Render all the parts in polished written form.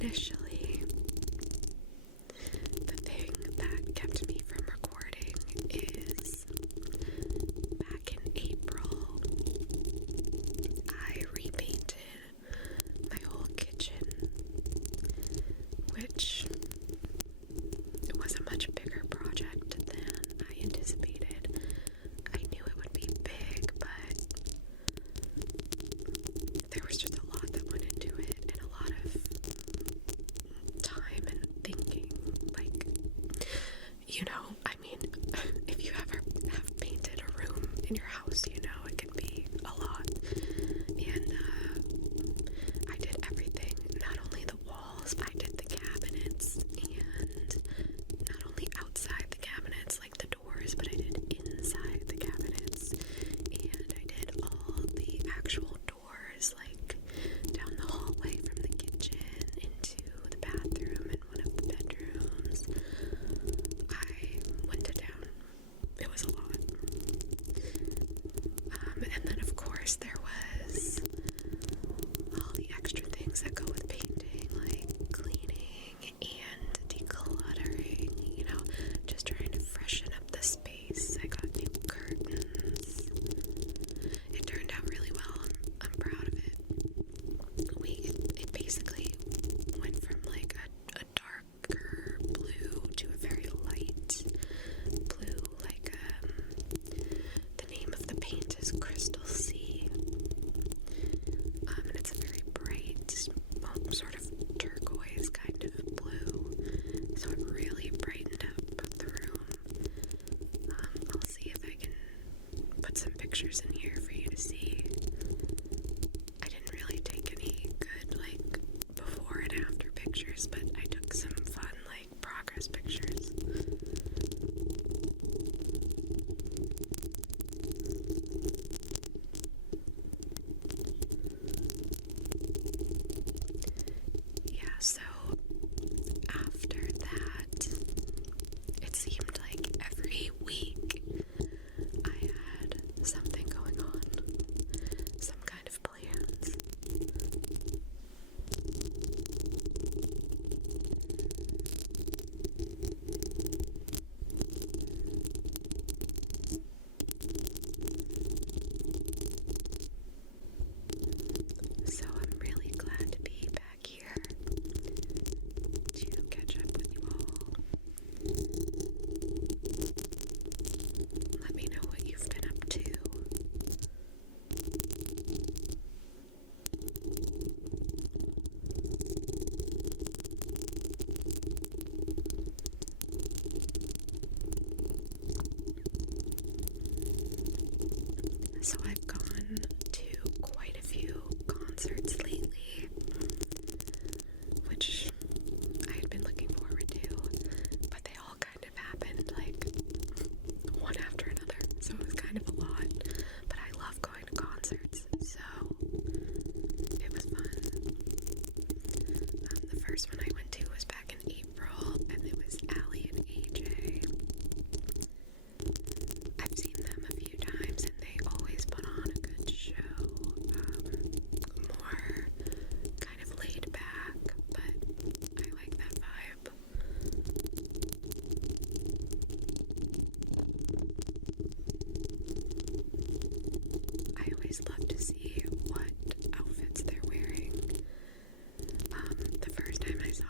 initially, the thing that kept me from recording is back in April, I repainted my whole kitchen, which was a much bigger project than I anticipated. I knew it would be big, but there was just a lot that went into it, and a lot of time and thinking. Like, I mean, if you ever have painted a room in your house, it can be a lot. And I did everything, not only the walls, I did the cabinets, and not only outside the cabinets, like the doors, but I did inside the cabinets, and I did all the actual doors, like down the hallway from the kitchen into the bathroom and one of the bedrooms. I went to town. It was a lot. And then of course there was all the extra things that go with painting, like cleaning and decluttering, just trying to freshen up the space. I got new curtains. It turned out really well. I'm proud of it. It basically went from like a darker blue to a very light blue, like the name of the paint is Crystal Sea. And it's a very bright, sort of turquoise kind of blue, so it really brightened up the room. I'll see if I can put some pictures in here for you to see. I didn't really take any good, like, before and after pictures, but I took some fun, like, progress pictures. Yeah, so after that, it seemed like every week I had something going on, some kind of plans. So I'm really glad to be back here to catch up with you all. Let me know what you've been up to. So I've gone to quite a few concerts lately, which I had been looking forward to, but they all kind of happened like one after another, so it was kind of a lot. But I love going to concerts, so it was fun. The first one I went to was back in April, and it was Allie and AJ. I've seen them a few times, and they always put on a good show. More kind of laid back, but I like that vibe. I always love to see what outfits they're wearing. The first time I saw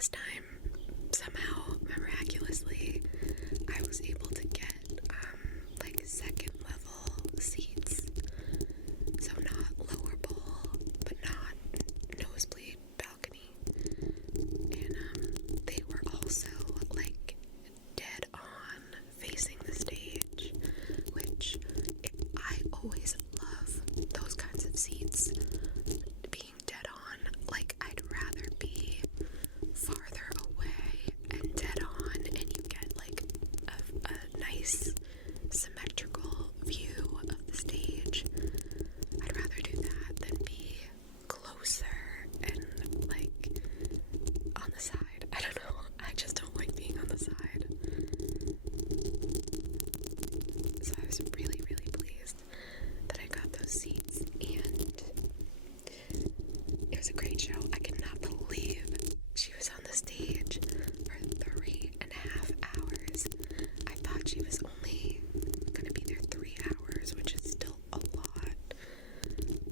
this time, somehow, miraculously, I was able to get, like, second level seats. So not lower bowl, but not nosebleed balcony. And, they were also, like, dead on facing the stage, which I always love those kinds of seats being dead on. Like, I'd rather be farther away and dead on, and you get like a nice symmetrical view of the stage. I'd rather do that than be closer and like on the side. I don't know, I just don't like being on the side. So I was really, really pleased that I got those seats, and it was a great show. I cannot believe she was on the stage for 3.5 hours. I thought she was only gonna be there 3 hours, which is still a lot,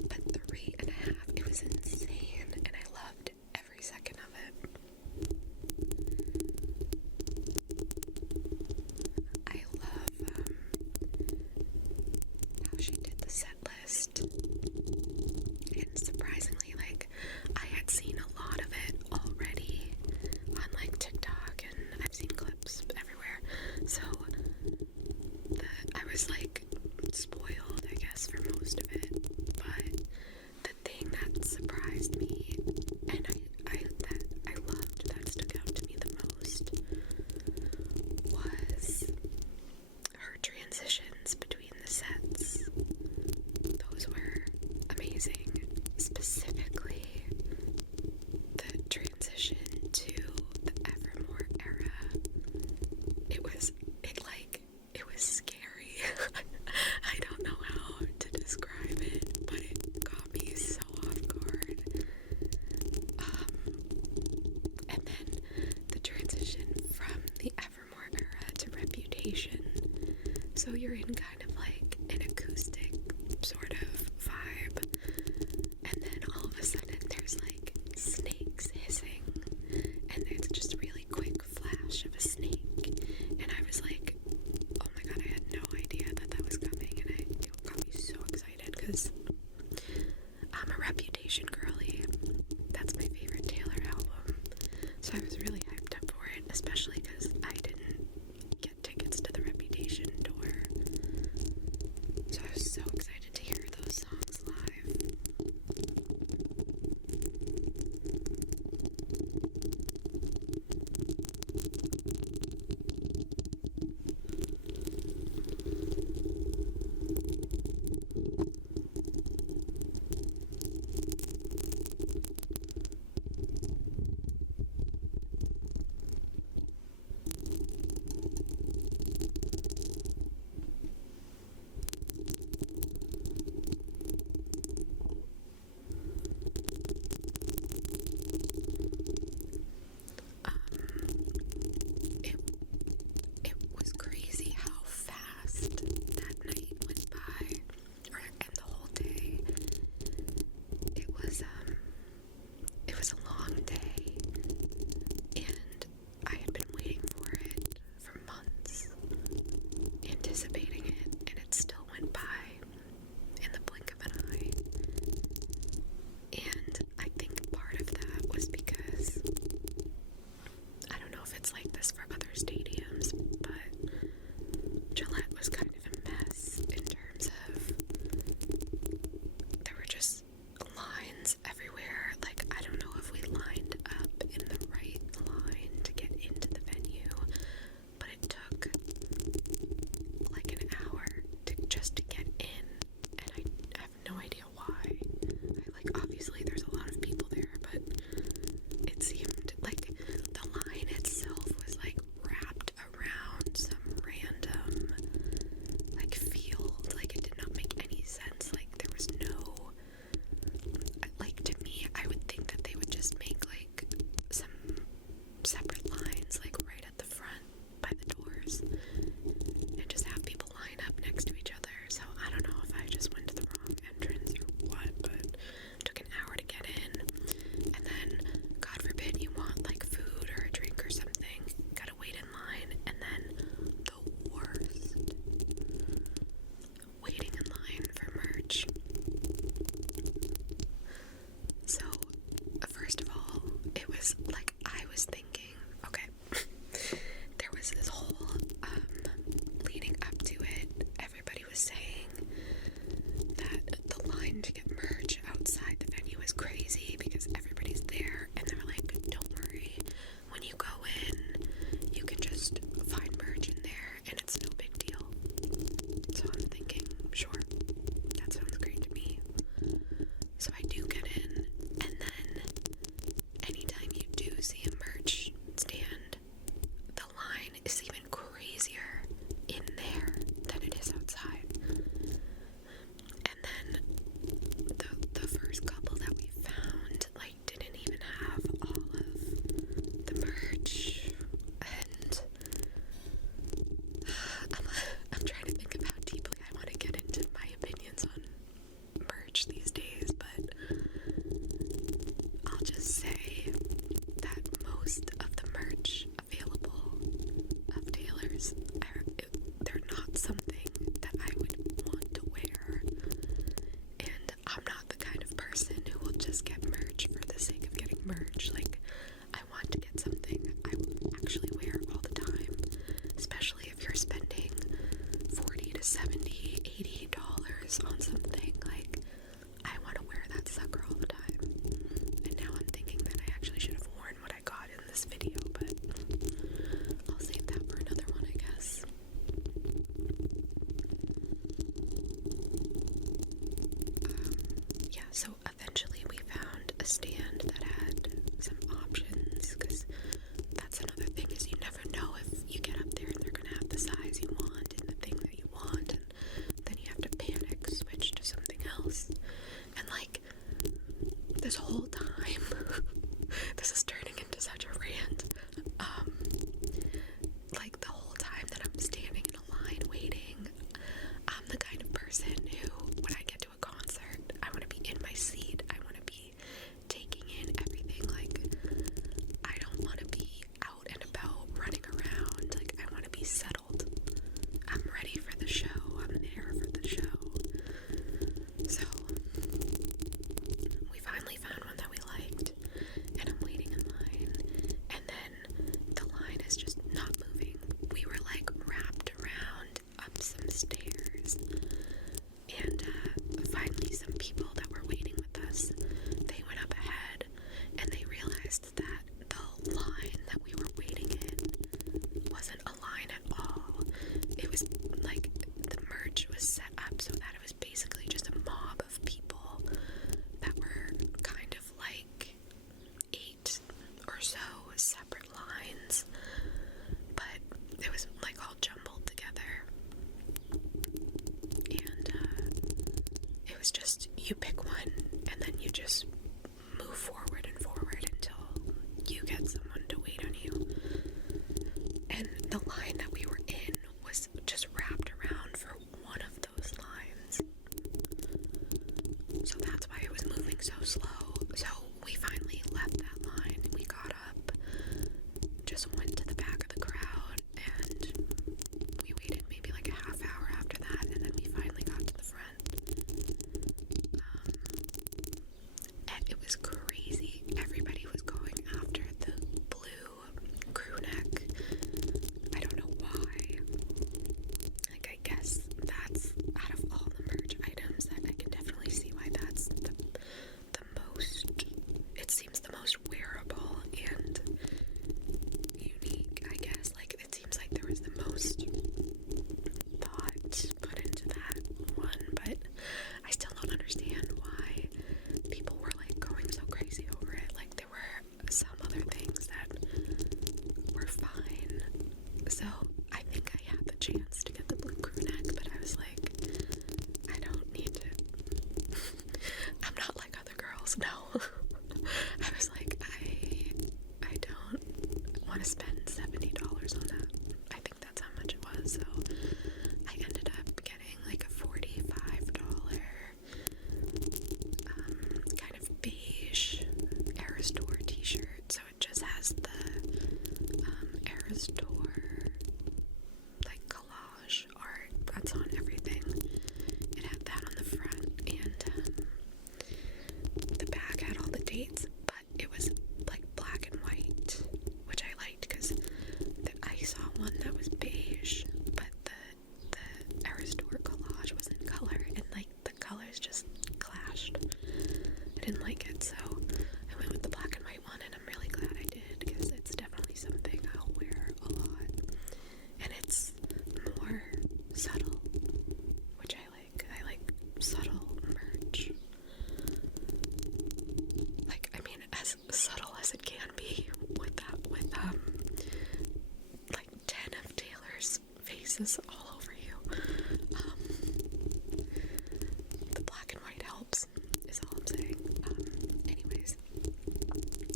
but 3.5, it was insane, and I loved every second of it. I love how she did the set list, and surprisingly, like, I had seen a lot of it already on like TikTok, and I've seen clips everywhere, so I was like spoiled, I guess, for most of it. But the thing that surprised me, and I loved, that stuck out to me the most, was her transitions between the sets. Those were amazing. Specifically, the transition to the Evermore era. It was scary. I don't know how to describe it, but it got me so off guard. And then the transition from the Evermore era to Reputation. So you're in kind of like an acoustic sort of vibe, and then all of a sudden there's like snakes hissing, and it's just a really quick flash of a snake, and I was like, oh my god, I had no idea that was coming, and it got me so excited, because I'm a Reputation girly. That's my favorite Taylor album, so I was really hyped up for it, especially because I didn't get tickets to the Reputation tour, so I was so excited to hear those songs live. such a rant. Like the whole time that I'm standing in a line waiting, I'm the kind of person who, when I get to a concert, I want to be in my seat. I want to be taking in everything. Like, I don't want to be out and about running around. Like, I want to be settled. I'm ready for the show. I'm there for the show. So, we finally found one that we liked, and I'm waiting in line, and then the line is just not moving. We were like wrapped around up some stairs, and finally some people that were waiting with us, they went up ahead, and they realized that the line that we were waiting in wasn't a line at all. It was like the merch was set up so that it was basically just a mob of people that were kind of like 8 or so separate lines, but it was like all jumbled together, and it was just, you pick one and then you just move forward and forward until you get someone to wait on you. And the line that we were in was just wrapped around for one of those lines, so that's why it was moving so slow. So we finally left that line, we got up, just went to the back of the crowd, and we waited maybe like a half hour after that, and then we finally got to the front. And it was crazy. Everybody was going after the blue crew neck. I don't know why. Like, I guess that's, out of all the merch items, that I can definitely see why that's the most, it seems the most wearable and unique, I guess. Like, it seems like there was the most thought put into that one, but I still don't understand why people were like going so crazy over it. Like, there were some other things that were fine. So I think I had the chance to get the blue crew neck, but I was like, I don't need to. I'm not like other girls, no. I was like, I don't want to spend $70 on that. I think that's how much it was, so I ended up getting like a $45 kind of beige Aerostore t-shirt. So it just has the Aerostore like collage art that's on everything. It had that on the front, and the back had all the dates, but it was like black and white, which I liked because I saw one that was beige, but the Aerostore collage was in color, and like the colors just clashed. I didn't like it, so I went with the black and white one, and I'm really glad I did, because it's definitely something I'll wear a lot, and it's more subtle, which I like. I like subtle merch. Like, I mean, as subtle as it can be with that, with like 10 of Taylor's faces all over you. The black and white helps, is all I'm saying. Anyways,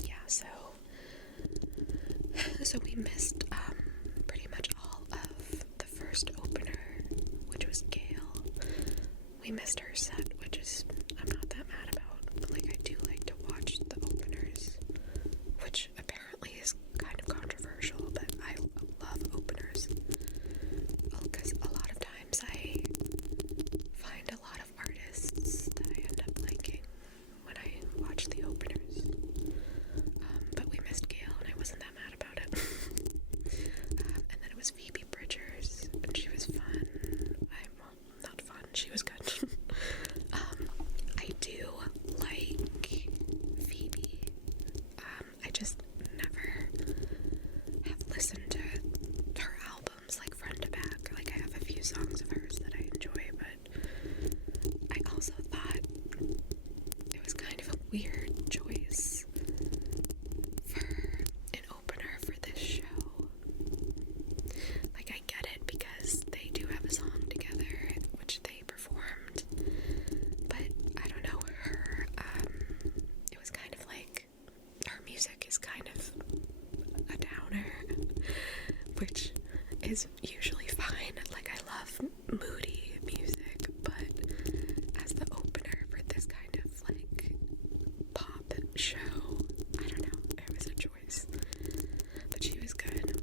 yeah, so we missed pretty much all of the first opener, which was Gail. We missed her set, which is, I'm not that mad about. Like, I do like to watch the openers, which apparently is kind of controversial, but I love openers. Because a lot of times I find a lot of artists that I end up liking when I watch the openers. But we missed Gail, and I wasn't that mad about it. is usually fine. Like, I love moody music, but as the opener for this kind of like pop show, I don't know, it was a choice. But she was good.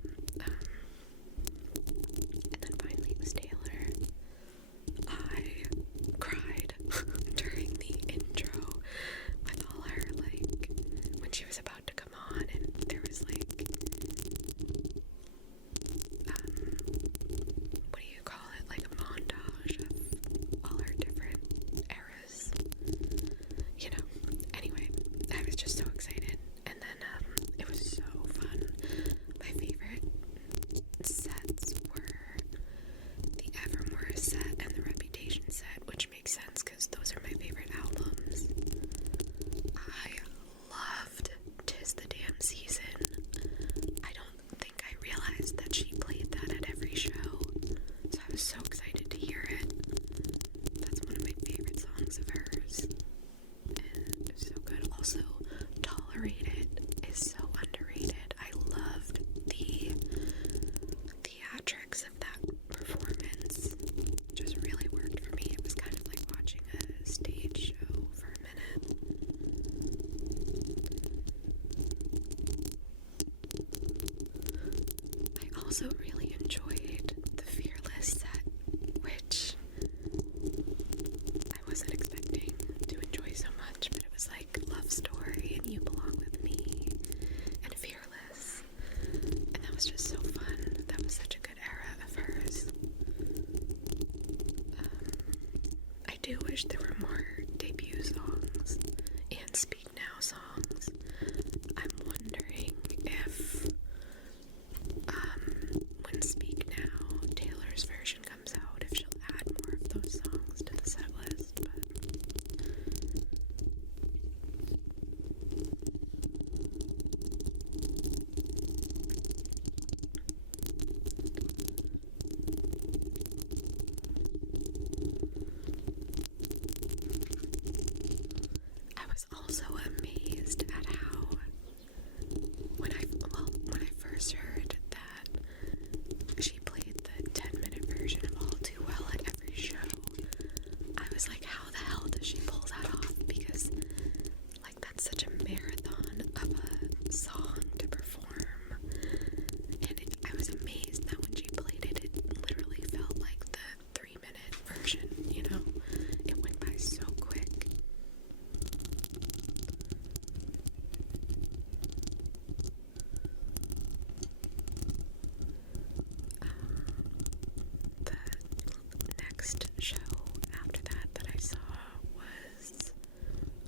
And then finally it was Taylor. I cried during the intro with all her, like, when she was about to come on, and there was like, what do you call it, like a montage of all her different eras, you know. Anyway, I was just so excited, and then it was so fun. My favorite sets were the Evermore set and the Reputation set, which makes sense because those are my favorite albums. I loved 'Tis the Damn Season. I don't think I realized that she played that at every show, so I was so excited to hear it. That's one of my favorite songs of hers, and it was so good. Also, Tolerated is so underrated. I loved the theatrics of that performance. It just really worked for me. It was kind of like watching a stage show for a minute. I also really enjoyed the Fearless set, which I wasn't expecting to enjoy so much, but it was like Love Story and You Belong With Me and Fearless, and that was just so fun. That was such a good era of hers. I do wish there were more debut songs and Speak Now songs. I'm wondering if when Speak Now, Taylor's version comes out, if she'll add more of those songs to the set list, but I was also amazed at how when I first heard that she played the 10-minute version of All Too Well at every show, I was like, how the hell does she pull that off? Because like, that's such a marathon of a song to perform, and I was amazed that when she played it, it literally felt like the 3-minute version, you know? It went by so quick. The next show after that I saw was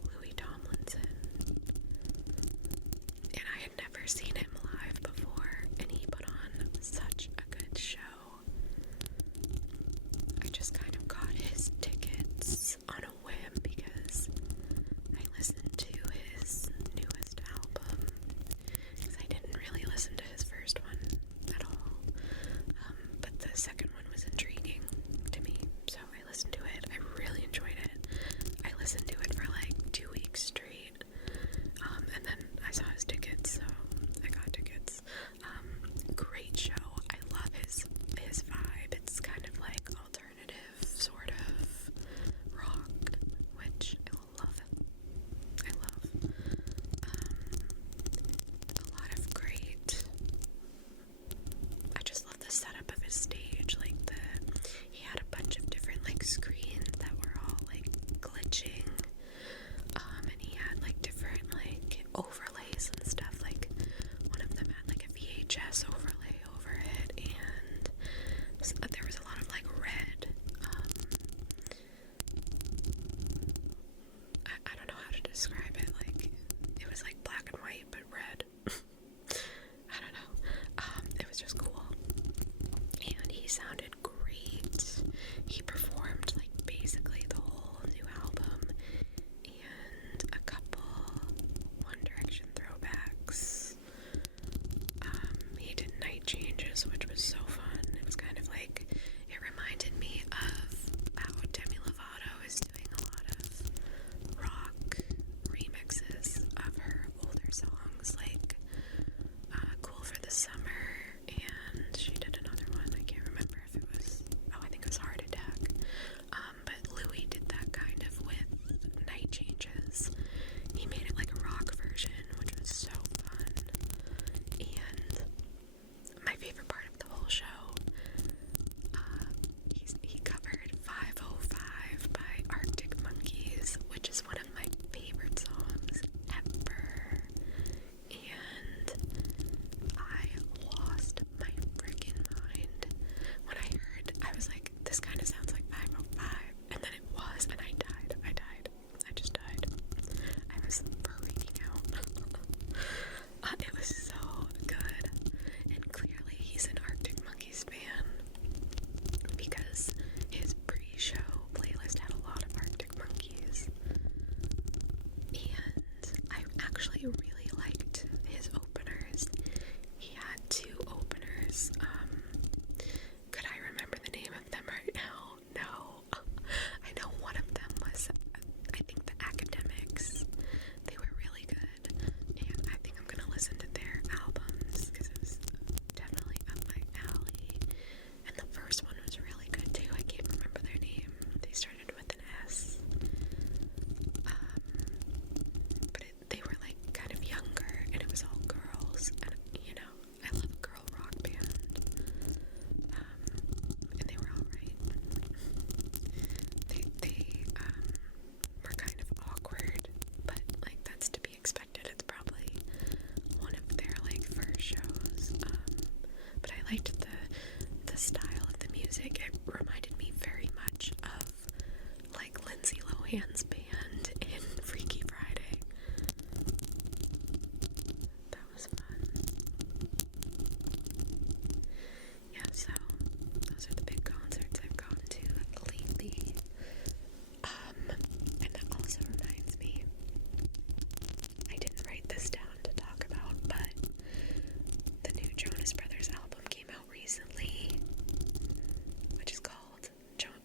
Louis Tomlinson, and I had never seen him live before, and he put on such a good show. I just kind of got his tickets on a whim because I listened to his newest album, because I didn't really listen to his first one at all, but the second one was intriguing to me, so I listened to it. I really enjoyed it. I listened to it for like 2 weeks straight, and then I saw his tickets, so I got tickets. Great show. I love his vibe. It's kind of like alternative, sort of rock, which I love. I love. A lot of great. I just love the setup of his stage. Like he had a bunch of different like screens that were all like glitching, and he had like different like overlays and stuff. Like one of them had like a VHS overlay over it, and there was a lot of like red. I don't know how to describe it. Like it was like black and white but red. I don't know. It was just cool, and he sounded great. He performed like basically the whole new album and a couple One Direction throwbacks. He didn't liked the style of the music. It reminded me very much of like Lindsay Lohan's band in Freaky Friday. That was fun. Yeah, so those are the big concerts I've gone to lately. And that also reminds me, I didn't write this down to talk about, but the new Jonas Brothers album came out recently, which is called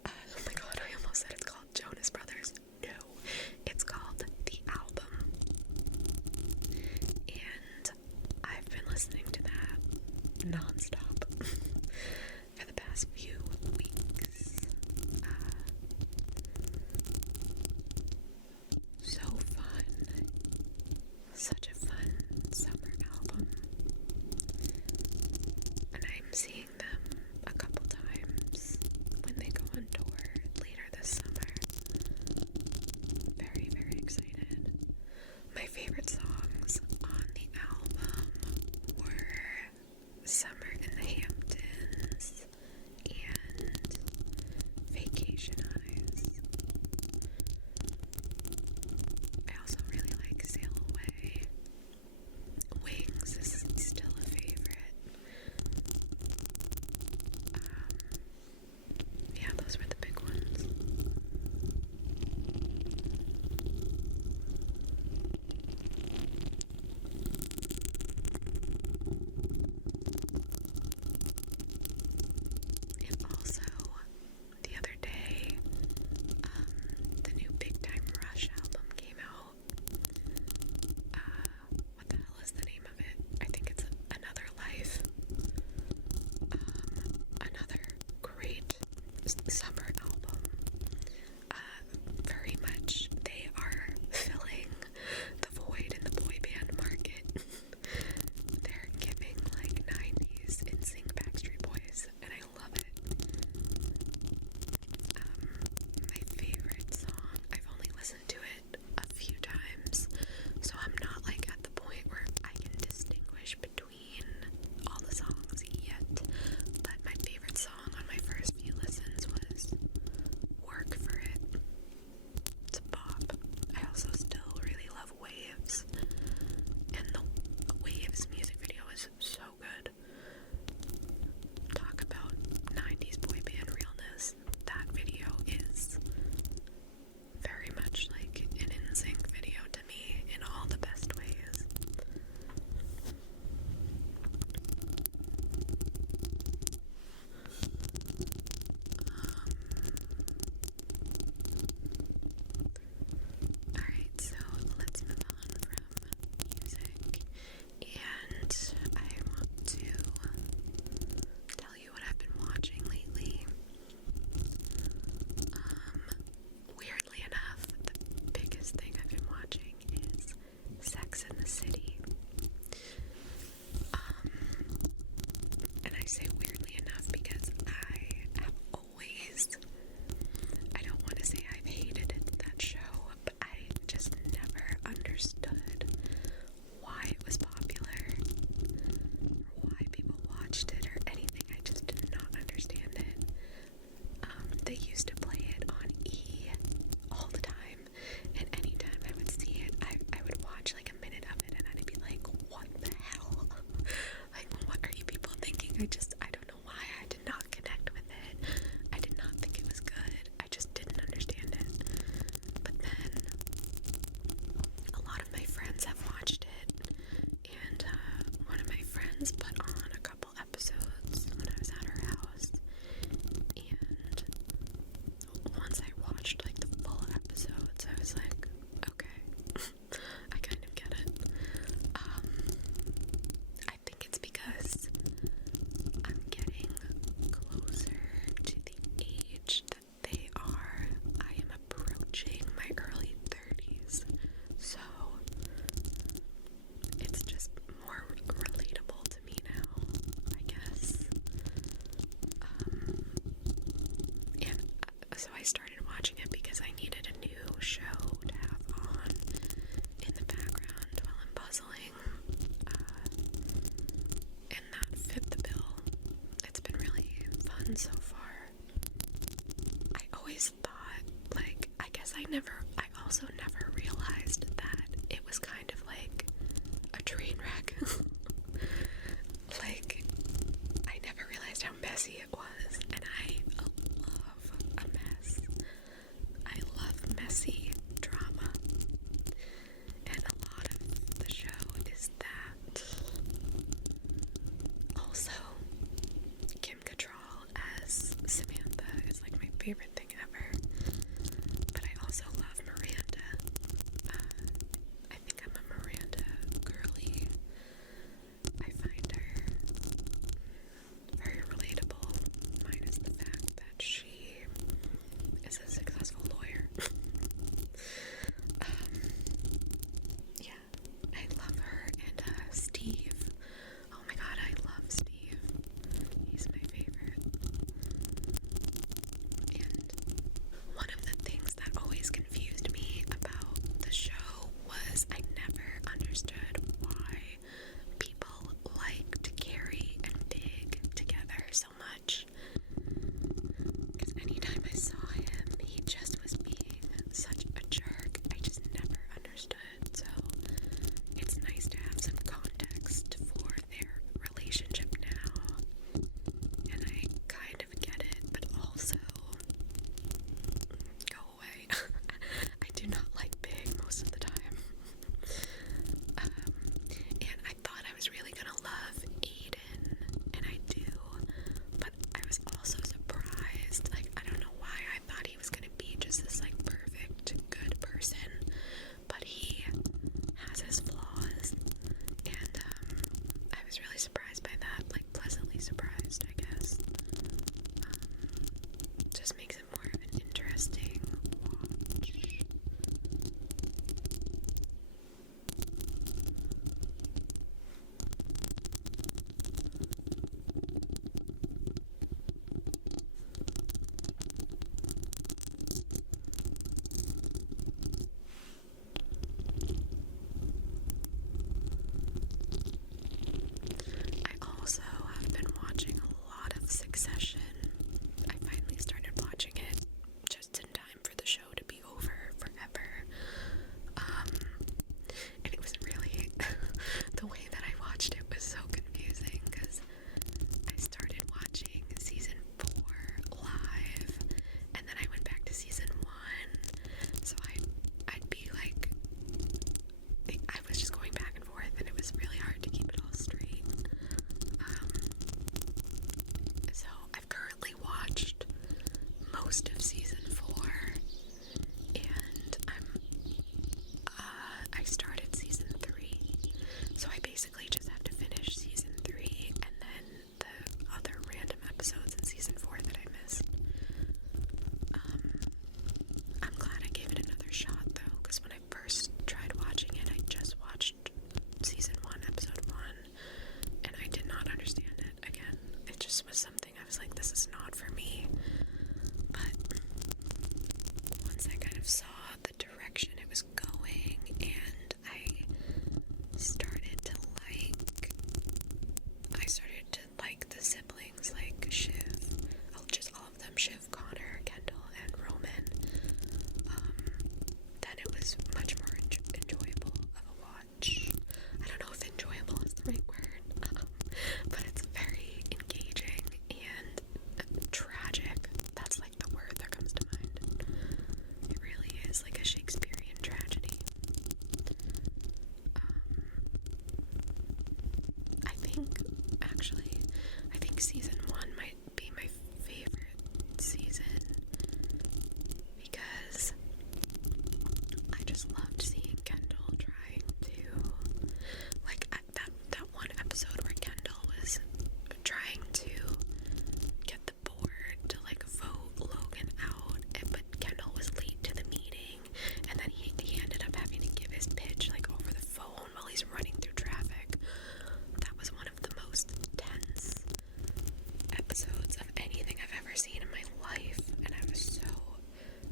oh my god, I almost said it's called Jonas Brothers. No, it's called The Album. And I've been listening to that nonstop for the past few weeks. So fun. Such a fun summer album. And I'm seeing them a couple times when they go on tour later this summer. Very, very excited. My favorite songs on the album were Summer in the Hamptons and Vacation Eyes. I also really like Sail Away. Wings is still a favorite. Yeah, those were the big ones. And also, the other day, the new Big Time Rush album came out. What the hell is the name of it? I think it's Another Life. Another great summer album. Very much they are filling the void in the boy band market. They're giving like 90s NSYNC Backstreet Boys, and I love it. My favorite song, I've only listened to it a few times, so I'm not like at the point where I can distinguish between all the songs yet, but my favorite song on my first few listens was Work for It. It's a bop. I also still really love Waves, and the Waves music video is so good. Talk about 90s boy band realness. That video is very much like an NSYNC video to me in all the best ways. Alright, so let's move on from music, and I want to tell you what I've been watching lately. Weirdly enough, the biggest thing I've been watching is Sex and the City. And I say weirdly enough because I have always, I don't want to say I've hated that show, but I just never understood why it was popular, or why people watched it, or anything. I just did not understand it. They used to play it on E all the time, and anytime I would see it, I would watch like a minute of it, and I'd be like, what the hell? Like, what are you people thinking? I don't know why I did not connect with it. I did not think it was good. I just didn't understand it. But then, a lot of my friends have watched it, and one of my friends put on a couple episodes when I was at her house, and once I watched like the full episodes, I was like, okay, I kind of get it. I think it's because I'm getting closer to the age that they are. I am approaching my early 30s, so it's just more relatable to me now. I also never realized that it was kind of like a train wreck. Like, I never realized how messy it was, and I love a mess. I love messy drama, and a lot of the show is that. Also, Kim Cattrall as Samantha is like my favorite thing ever, but I also love Miranda. I think I'm a Miranda girly. I find her very relatable, minus the fact that she is a successful lawyer. Yeah, I love her. And Steve. Oh my god, I love Steve. He's my favorite. And one of the things that always confused me about the show was I never understood why people liked Carrie and Big together so much. Because anytime I saw him, he just was being such a jerk. I just never understood. So it's nice to have some context for their relationship now. And I kind of get it, but also go away. I do not like Big most of the time. And I thought I was really gonna love Aiden, and I do, but I was also surprised. Like, I don't know why I thought he was gonna be just this like perfect good person, but he has his flaws, and I was really surprised by that, like pleasantly surprised, I guess. Just makes it more of an interesting watch. I also have been watching a lot of Succession. I finally started watching it just in time for the show to be over forever. And it was really, the way that I watched it was so confusing, because I started watching season 4 live, and then I went back to season 1, so I'd be like, I was just going back and forth, and it was really hard to keep it all straight. So I've currently watched most of season 4, and I started season 3, so I basically just have to finish season 3 and then the other random episodes in season 4 that I missed. I'm glad I gave it another shot though, because when I first tried watching it, I just watched season 1, episode 1, and I did not understand it again. It just was something I was like, this is not for me. But once I kind of saw the direction it was going, and I started to like the siblings, like Shiv, just all of them, Shiv, Connor, Kendall, and Roman, then it was much more enjoyable of a watch. I don't know if enjoyable is the right word, but it's very engaging and tragic. That's like the word that comes to mind. It really is like a Shakespearean tragedy. I think season 1 might be my favorite season, because I just loved seeing Kendall trying to, like, that one episode where Kendall was trying to get the board to like vote Logan out, but Kendall was late to the meeting, and then he ended up having to give his pitch like over the phone while he's running through traffic. That was one of the most tense episodes of anything I've ever seen in my life, and I was so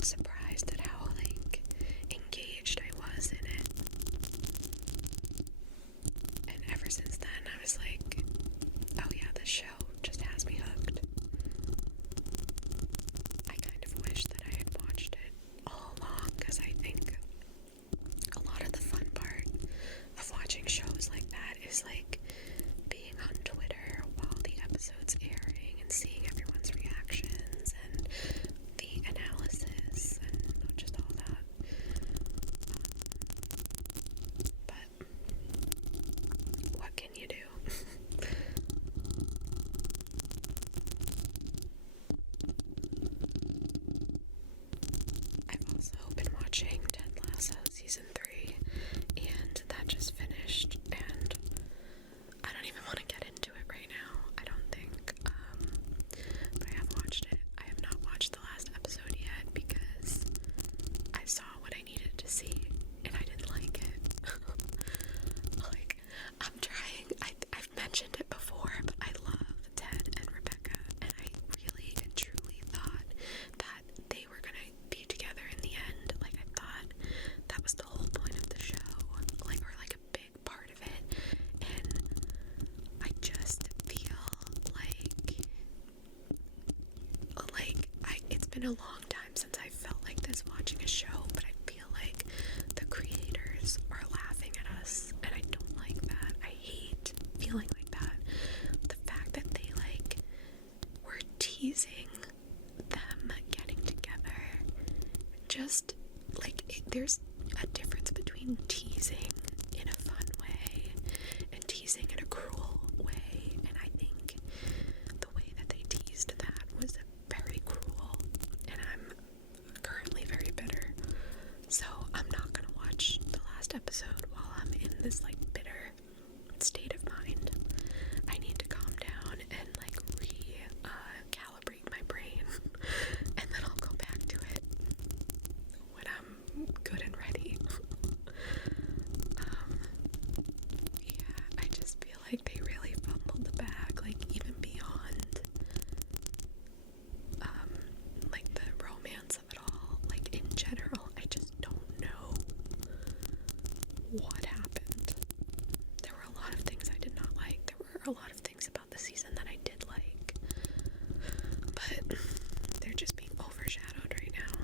surprised at how like engaged I was in it. And ever since then I was like, oh yeah, this show just has me hooked. I kind of wish that I had watched it all along, because been a long time since I felt like this watching a show, but I feel like the creators are laughing at us, and I don't like that. I hate feeling like that. The fact that they, like, were teasing them getting together, just, like, there's a difference between teasing in a fun way and teasing in a cruel way, and I think the way that they teased that was very cruel, and I'm currently very bitter, so I'm not gonna watch the last episode while I'm in this, like, bitter state of mind. I need to calm down and, like, calibrate my brain, and then I'll go back to it when I'm good and ready. Yeah, I just feel like they really fumbled the bag, like, even beyond, like, the romance of it all. Like, in general, I just don't know what happened. There were a lot of things I did not like. There were a lot of things about the season that I did like, but they're just being overshadowed right now.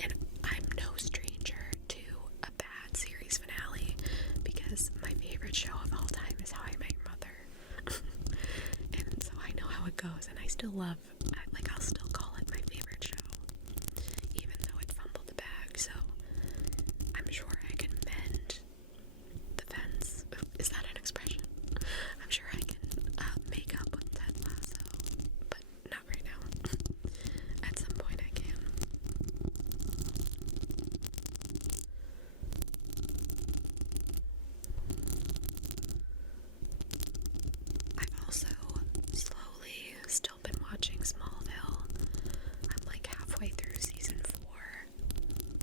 And I'm no stranger to a bad series finale, because my favorite show of all time is How I Met Your Mother. And so I know how it goes, and I still love, like, I'll still call it my favorite show, even though it fumbled the bag. So I'm sure I can mend the fence. Is that an expression? I'm sure I can make up with Ted Lasso, but not right now. At some point I can. I've also slowly still been watching Smallville. I'm like halfway through season 4,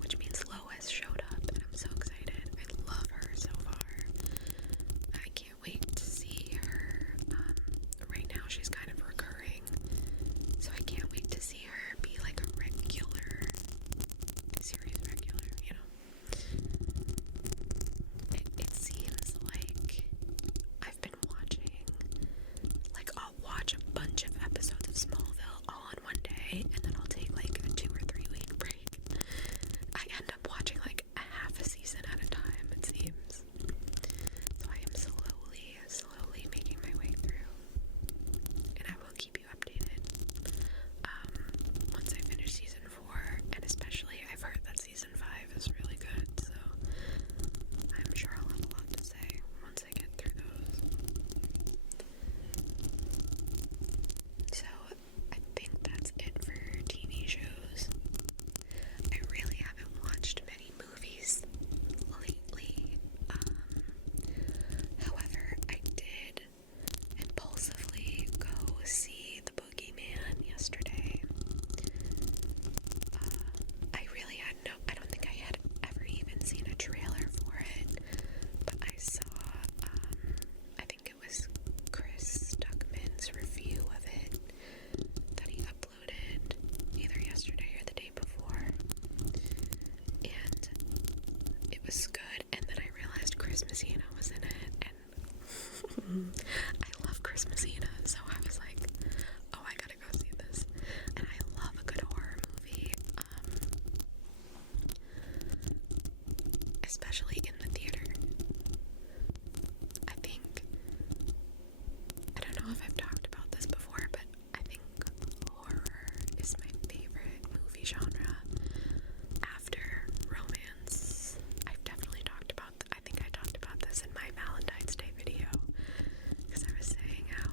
which means Lois showed up, and I'm so excited. I love her so far. I can't wait to see her. Right now she's kind of recurring, so I can't wait to see her be like a regular, series regular, you know. It seems like I've been watching, like, I'll watch a bunch of episodes of Smallville all in one day, and then I'll take like a 2 or 3 week break. I end up watching like a half a season at a time, it seems. So I am slowly making my way through, and I will keep you updated once I finish season 4, and especially I've heard that season 5 is really good, so I'm sure I'll have a lot to say once I get through those. So I think that's it for TV shows. I really haven't watched many movies lately. However, I did impulsively go see The Boogeyman yesterday. I don't think I had ever even seen a trailer for it, but I saw, I think it was Chris Stuckman's review of it that he uploaded either yesterday or the day before, and it was good, and then I realized Chris Messina was in it, and I love Chris Messina, so I was like, oh, I gotta go see this, and I love a good horror movie, especially in the theater. I don't know if I've talked about this before, but I think horror is my favorite movie genre after romance. I think I talked about this in my Valentine's Day video, because I was saying how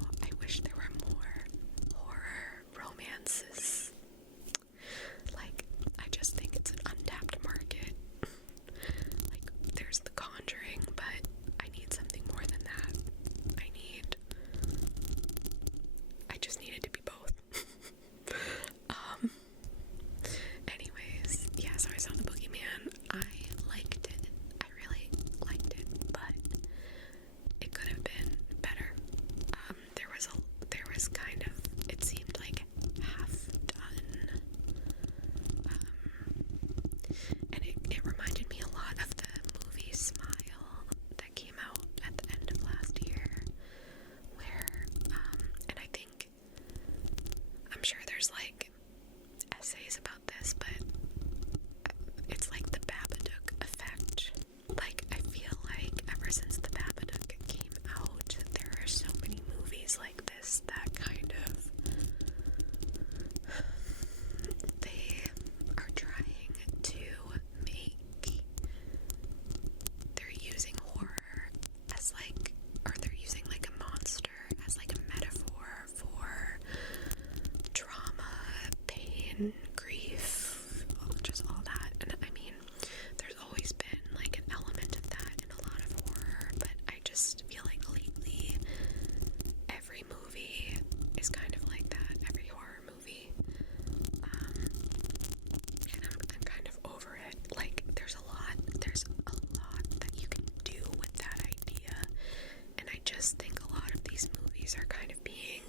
just think a lot of these movies are kind of being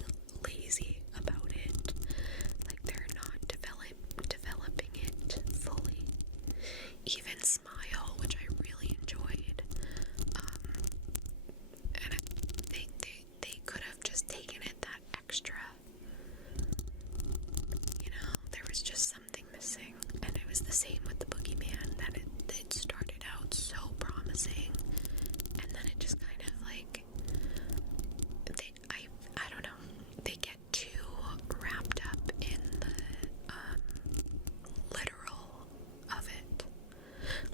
lazy about it. Like, they're not developing it fully. Even Smile, which I really enjoyed, and they could have just taken it that extra. You know, there was just something missing, and it was the same with the Boogeyman, that it started out so promising, and then it just kind of like, I don't know, they get too wrapped up in the literal of it.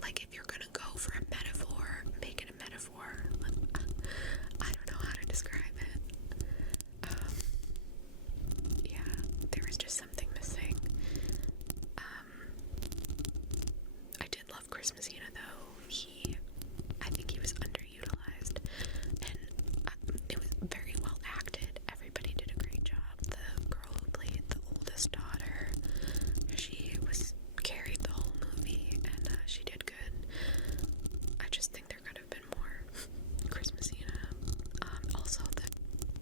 Like, if you're gonna go for a metaphor, make it a metaphor. I don't know how to describe it. Yeah, there was just something missing. I did love Christmasina though. I think he was underutilized, and it was very well acted. Everybody did a great job. The girl who played the oldest daughter, she carried the whole movie, and she did good. I just think there could have been more Christmasina. Also, the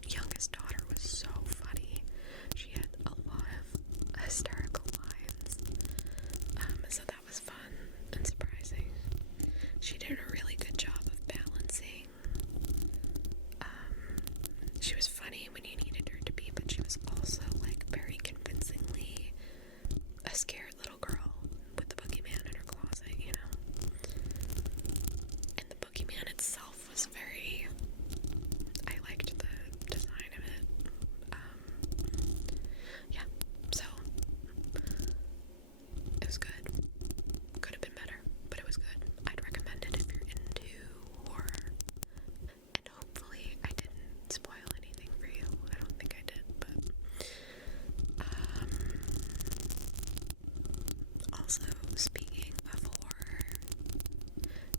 youngest daughter was so funny. She had a lot of hysterical lines, so that was fun and surprising. She did a really good job of balancing. She was funny when you needed her to be, but she was also like very convincingly a scared little girl with the Boogeyman in her closet, you know. And the Boogeyman itself was I liked the design of it. Yeah, so it was good. Could have been better, but it was good. I'd recommend it if you're into horror. And hopefully I didn't spoil anything for you. I don't think I did, but also, speaking of horror,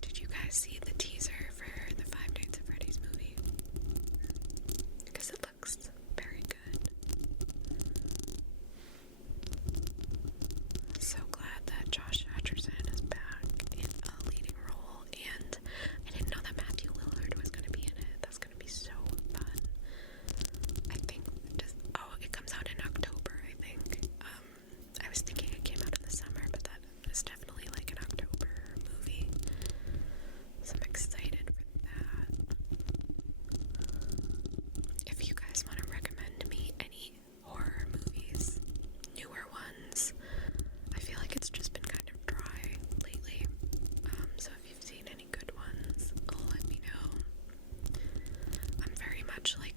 did you guys see the teaser for the Five Nights at Freddy's movie? Because it looks very good. So glad that Josh Hutcherson is back in a leading role, and I didn't know that Matthew Lillard was going to be in it. That's going to be so fun. I think it comes out in October, I think. I was thinking it came out in the summer, but that is definitely like an October movie. So I'm excited for that. If you guys want to recommend me any horror movies, newer ones, I feel like it's just been kind of dry lately. So if you've seen any good ones, let me know. I'm very much like